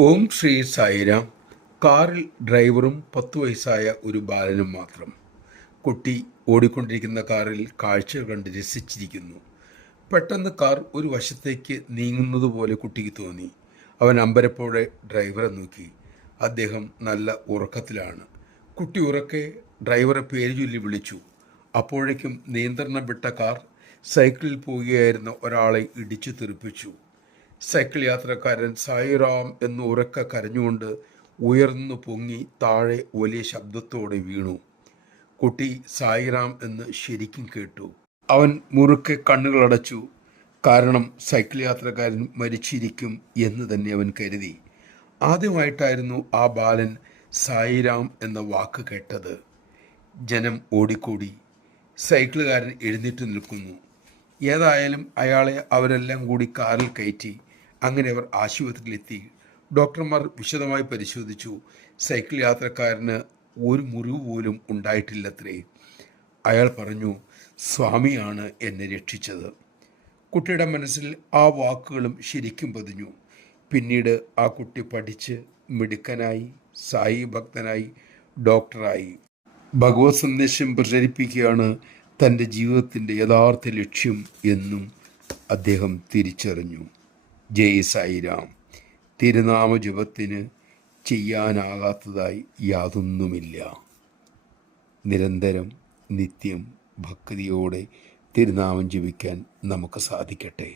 ഓം ശ്രീ സായിരാം. കാറിൽ ഡ്രൈവറും 10 വയസ്സായ ഒരു ബാലനും മാത്രം. കുട്ടി ഓടിക്കൊണ്ടിരിക്കുന്ന കാറിൽ കാഴ്ചകൾ കണ്ട് രസിച്ചിരിക്കുന്നു. പെട്ടെന്ന് കാർ ഒരു വശത്തേക്ക് നീങ്ങുന്നത് പോലെ കുട്ടിക്ക് തോന്നി. അവൻ അമ്പരപ്പോടെ ഡ്രൈവറെ നോക്കി. അദ്ദേഹം നല്ല ഉറക്കത്തിലാണ്. കുട്ടി ഉറക്കെ ഡ്രൈവറെ പേര് ചൊല്ലി വിളിച്ചു. അപ്പോഴേക്കും നിയന്ത്രണം വിട്ട കാർ സൈക്കിളിൽ പോവുകയായിരുന്ന ഒരാളെ ഇടിച്ചു തെറിപ്പിച്ചു. സൈക്കിൾ യാത്രക്കാരൻ സായിറാം എന്ന് ഉറക്കെ കരഞ്ഞുകൊണ്ട് ഉയർന്നു പൊങ്ങി താഴെ വലിയ ശബ്ദത്തോടെ വീണു. കുട്ടി സായിറാം എന്ന് ശരിക്കും കേട്ടു. അവൻ മുറുക്കെ കണ്ണുകളടച്ചു. കാരണം സൈക്കിൾ യാത്രക്കാരൻ മരിച്ചിരിക്കും എന്ന് തന്നെ അവൻ കരുതി. ആദ്യമായിട്ടായിരുന്നു ആ ബാലൻ സായിറാം എന്ന വാക്ക് കേട്ടത്. ജനം ഓടിക്കൂടി. സൈക്കിളുകാരൻ എഴുന്നേറ്റ് നിൽക്കുന്നു. ഏതായാലും അയാളെ അവരെല്ലാം കൂടി കാറിൽ കയറ്റി. അങ്ങനെ അവർ ആശുപത്രിയിലെത്തി. ഡോക്ടർമാർ വിശദമായി പരിശോധിച്ചു. സൈക്കിൾ യാത്രക്കാരന് ഒരു മുറിവ് പോലും ഉണ്ടായിട്ടില്ലത്രേ. അയാൾ പറഞ്ഞു, സ്വാമിയാണ് എന്നെ രക്ഷിച്ചത്. കുട്ടിയുടെ മനസ്സിൽ ആ വാക്കുകളും ശരിക്കും പതിഞ്ഞു. പിന്നീട് ആ കുട്ടി പഠിച്ച് മിടുക്കനായി, സായി ഭക്തനായി, ഡോക്ടറായി. ഭഗവത് സന്ദേശം പ്രചരിപ്പിക്കുകയാണ് തൻ്റെ ജീവിതത്തിൻ്റെ യഥാർത്ഥ ലക്ഷ്യം എന്നും അദ്ദേഹം തിരിച്ചറിഞ്ഞു. ജയ് സായിരാം. തിരുനാമജപത്തിന് ചെയ്യാനാകാത്തതായി യാതൊന്നുമില്ല. നിരന്തരം നിത്യം ഭക്തിയോടെ തിരുനാമം ജപിക്കാൻ നമുക്ക് സാധിക്കട്ടെ.